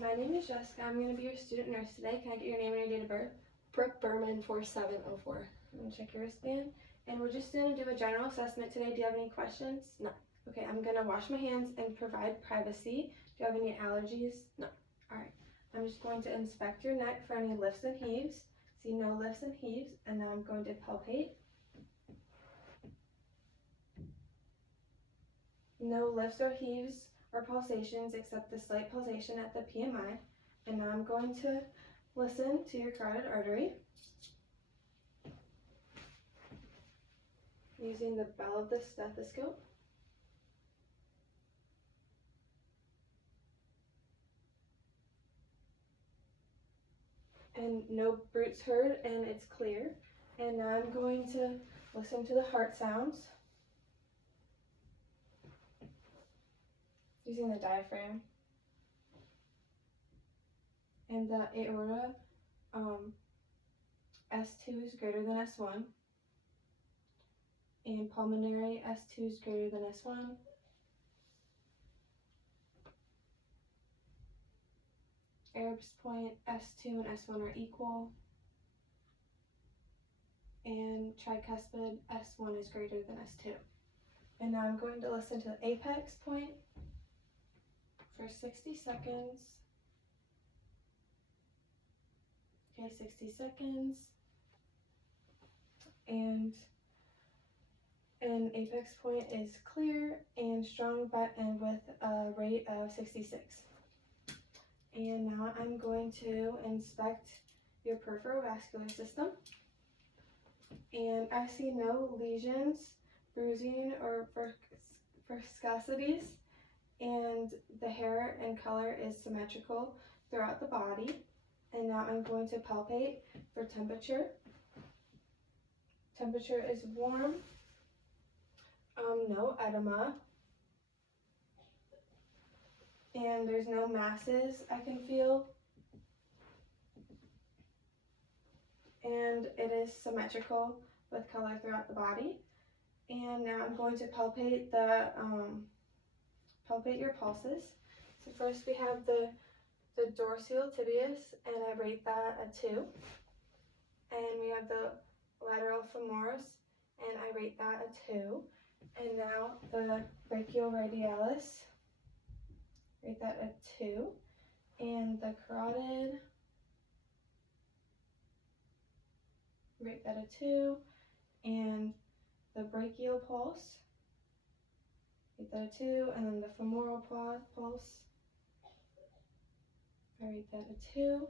my name is Jessica. I'm going to be your student nurse today. Can I get your name and your date of birth? Brooke Berman 4704. I'm going to check your wristband. And we're just going to do a general assessment today. Do you have any questions? No. Okay, I'm going to wash my hands and provide privacy. Do you have any allergies? No. Alright, I'm just going to inspect your neck for any lifts and heaves. See no lifts and heaves. And now I'm going to palpate. No lifts or heaves or pulsations except the slight pulsation at the PMI. And now I'm going to listen to your carotid artery using the bell of the stethoscope. And no bruits heard, and it's clear. And now I'm going to listen to the heart sounds using the diaphragm. And the aorta, S2 is greater than S1. And pulmonary, S2 is greater than S1. Erb's point, S2 and S1 are equal. And tricuspid, S1 is greater than S2. And now I'm going to listen to the apex point for 60 seconds. Okay, 60 seconds. And an apex point is clear and strong, but and with a rate of 66. And now I'm going to inspect your peripheral vascular system. And I see no lesions, bruising, or viscosities. And the hair and color is symmetrical throughout the body. And now I'm going to palpate for temperature. Temperature is warm. No edema. And there's no masses I can feel. And it is symmetrical with color throughout the body. And now I'm going to palpate palpate your pulses. So first we have the dorsal tibius, and I rate that a 2. And we have the lateral femoris, and I rate that a 2. And now the brachioradialis, rate that a 2. And the carotid, rate that a 2. And the brachial pulse, rate that a 2. And then the femoral pulse, I rate that a 2.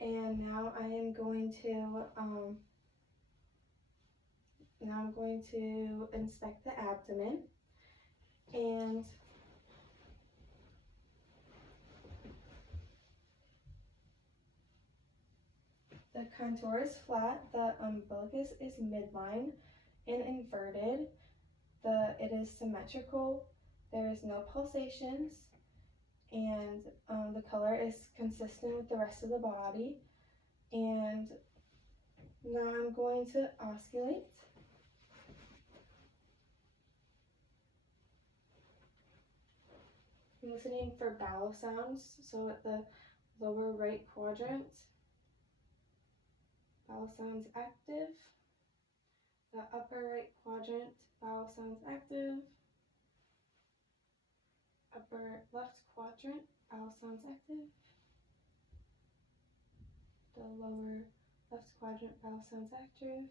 And now I am going to inspect the abdomen. And the contour is flat, the umbilicus is midline and inverted. It is symmetrical, there is no pulsations, and the color is consistent with the rest of the body. And now I'm going to osculate. I'm listening for bowel sounds, so at the lower right quadrant, bowel sounds active. The upper right quadrant, bowel sounds active. Upper left quadrant, bowel sounds active. The lower left quadrant, bowel sounds active.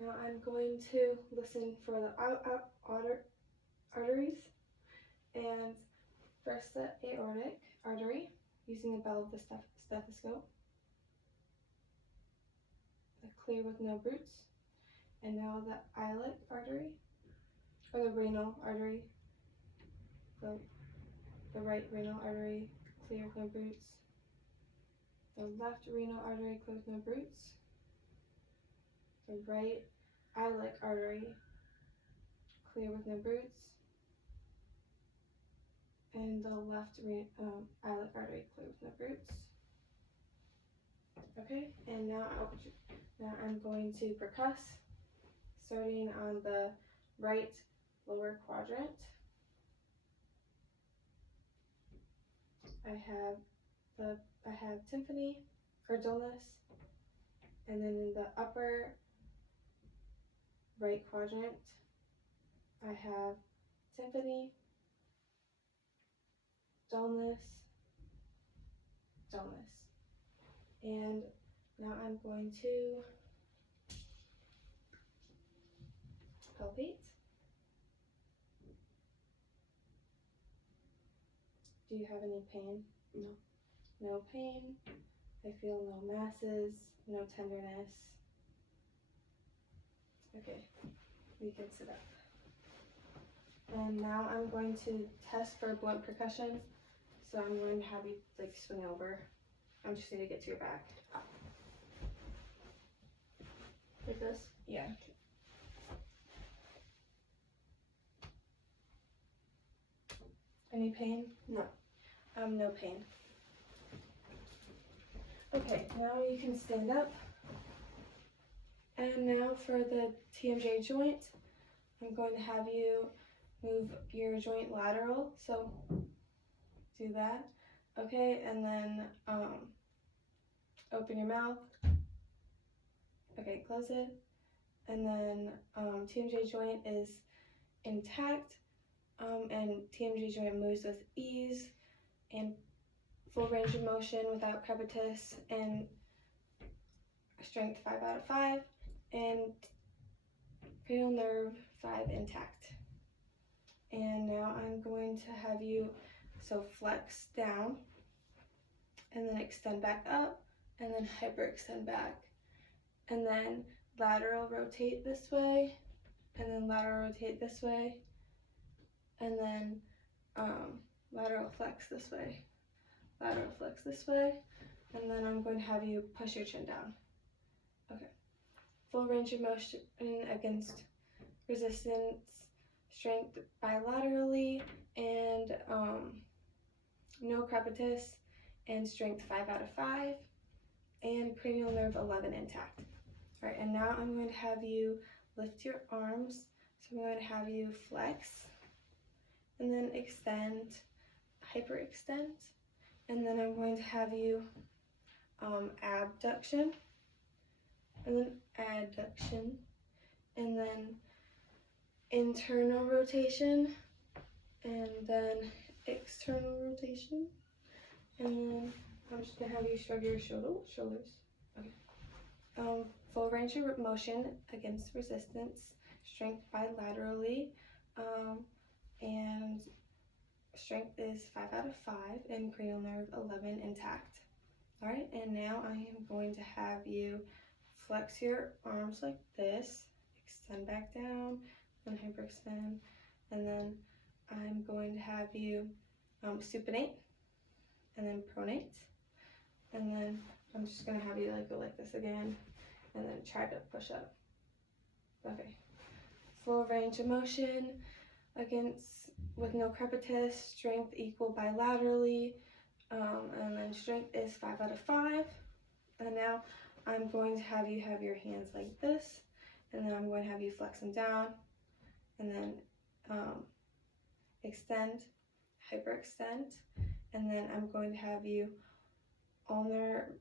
Now I'm going to listen for the arteries. And first the aortic artery, using the bell of the stethoscope. Clear with no bruits. And now the iliac artery, or the renal artery, the right renal artery, clear with no bruits. The left renal artery, clear with no bruits. The right iliac artery, clear with no bruits. And the left iliac artery, clear with no bruits. Okay, and now I'm going to percuss, starting on the right lower quadrant. I have I have Symphony or Dullness, and then in the upper right quadrant, I have Symphony, Dullness, Dullness. And now I'm going to palpate. Do you have any pain? No. No pain. I feel no masses, no tenderness. Okay, we can sit up. And now I'm going to test for blunt percussion. So I'm going to have you like swing over. I'm just going to get to your back. Like this? Yeah. Any pain? No. No pain. Okay, now you can stand up. And now for the TMJ joint, I'm going to have you move your joint lateral. So do that. Okay, and then open your mouth. Okay, close it. And then TMJ joint is intact, and TMJ joint moves with ease and full range of motion without crepitus, and strength 5 out of 5, and cranial nerve 5 intact. And now I'm going to have you flex down, and then extend back up, and then hyperextend back, and then lateral rotate this way, and then lateral rotate this way, and then lateral flex this way, lateral flex this way, and then I'm going to have you push your chin down. Okay. Full range of motion against resistance, strength bilaterally, and no crepitus, and strength 5 out of 5, and cranial nerve 11 intact. All right, and now I'm going to have you lift your arms. So I'm going to have you flex, and then extend, hyperextend, and then I'm going to have you abduction, and then adduction, and then internal rotation, and then external rotation, and then I'm just gonna have you shrug your shoulders. Okay. Full range of motion against resistance, strength bilaterally, and strength is 5 out of 5, and cranial nerve 11 intact. All right, and now I am going to have you flex your arms like this, extend back down, then hyperextend, and then I'm going to have you supinate, and then pronate, and then I'm just gonna have you go like this again, and then try to push up. Okay. Full range of motion with no crepitus, strength equal bilaterally, and then strength is 5 out of 5. And now I'm going to have you have your hands like this, and then I'm going to have you flex them down, and then extend, hyperextend, and then I'm going to have you ulnar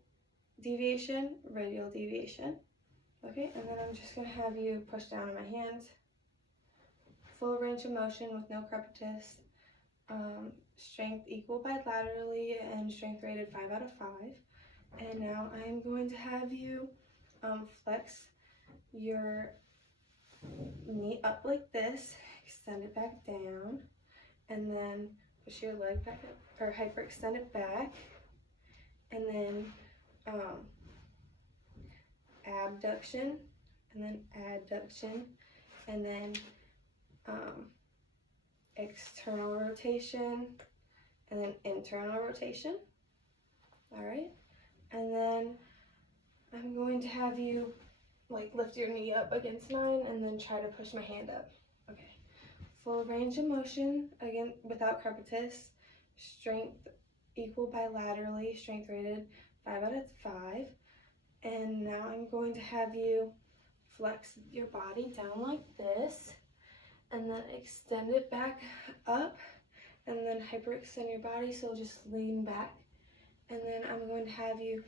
deviation, radial deviation. Okay, and then I'm just going to have you push down on my hands. Full range of motion with no crepitus, strength equal bilaterally, and strength rated 5 out of 5. And now I'm going to have you flex your knee up like this, extend it back down, and then push your leg back up, or hyperextend it back, and then abduction, and then adduction, and then external rotation, and then internal rotation. All right, and then I'm going to have you lift your knee up against mine, and then try to push my hand up. Okay, full range of motion, again without crepitus, strength equal bilaterally, strength rated 5 out of 5. And now I'm going to have you flex your body down like this, and then extend it back up, and then hyperextend your body, so just lean back, And then I'm going to have you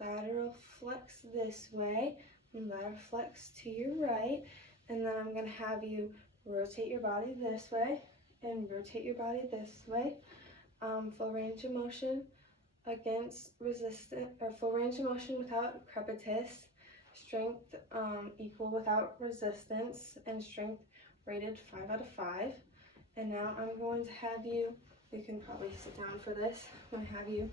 lateral flex this way and lateral flex to your right. And then I'm going to have you rotate your body this way and rotate your body this way. Full range of motion against resistance, or full range of motion without crepitus. Strength equal without resistance, and strength rated 5 out of 5. And now I'm going to have you can probably sit down for this. I'm going to have you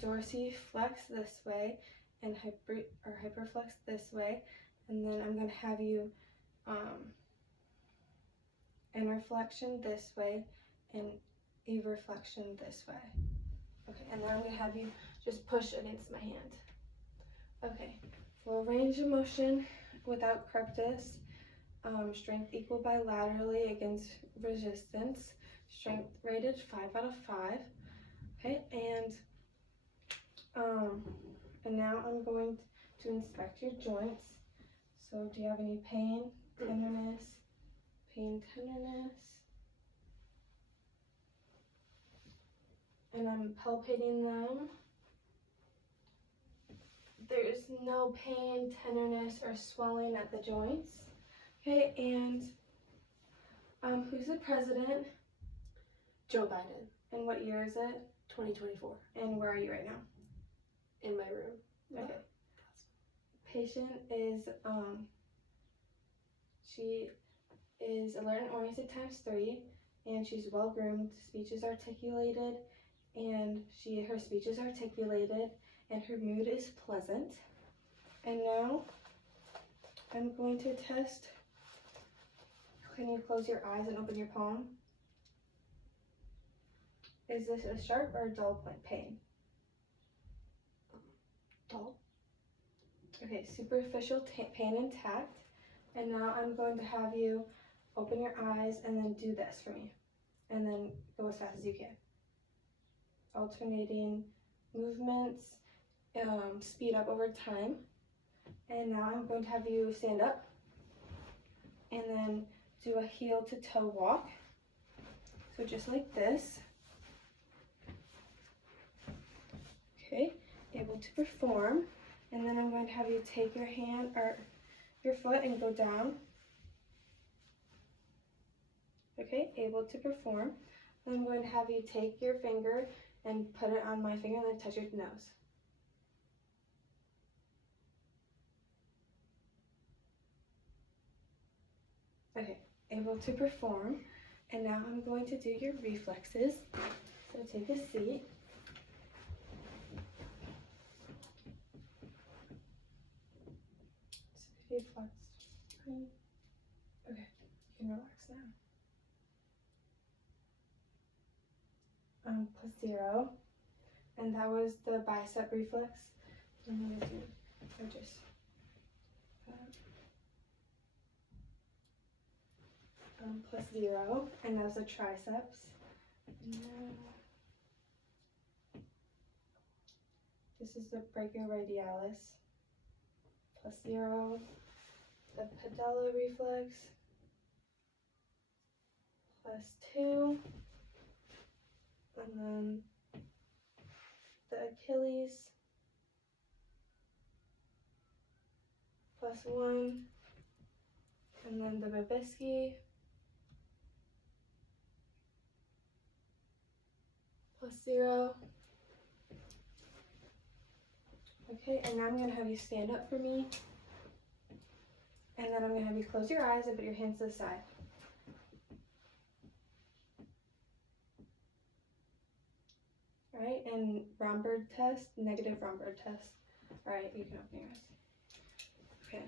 dorsiflex this way and hyperflex this way. And then I'm going to have you interflexion this way and everflexion this way. Okay, and then I'm going to have you just push against my hand. Okay, full range of motion without crepitus. Strength equal bilaterally against resistance. Strength rated 5 out of 5. Okay, and now I'm going to inspect your joints. So do you have any pain, tenderness, tenderness? And I'm palpating them. There's no pain, tenderness, or swelling at the joints. Okay, and who's the president? Joe Biden, And what year is it? 2024. And where are you right now? In my room. Okay. Patient is she is alert and oriented ×3, and she's well groomed. Speech is articulated, and her speech is articulated, and her mood is pleasant. And now I'm going to test. Can you close your eyes and open your palm? Is this a sharp or a dull pain? Dull. Okay, superficial pain intact. And now I'm going to have you open your eyes and then do this for me. And then go as fast as you can. Alternating movements, speed up over time. And now I'm going to have you stand up and then do a heel to toe walk. So just like this. Okay, able to perform. And then I'm going to have you take your hand or your foot and go down. Okay, able to perform. Then I'm going to have you take your finger and put it on my finger and then touch your nose. Okay, able to perform. And now I'm going to do your reflexes. So take a seat. Reflex. Okay, you can relax now. +0, and that was the bicep reflex. I'm gonna do, +0, and that was the triceps. And then this is the brachioradialis. +0, the patella reflex. +2, and then the Achilles. +1, and then the Babisky. +0. Okay, and now I'm going to have you stand up for me. And then I'm going to have you close your eyes and put your hands to the side. Alright, and Romberg test, negative Romberg test. Alright, you can open your eyes. Okay.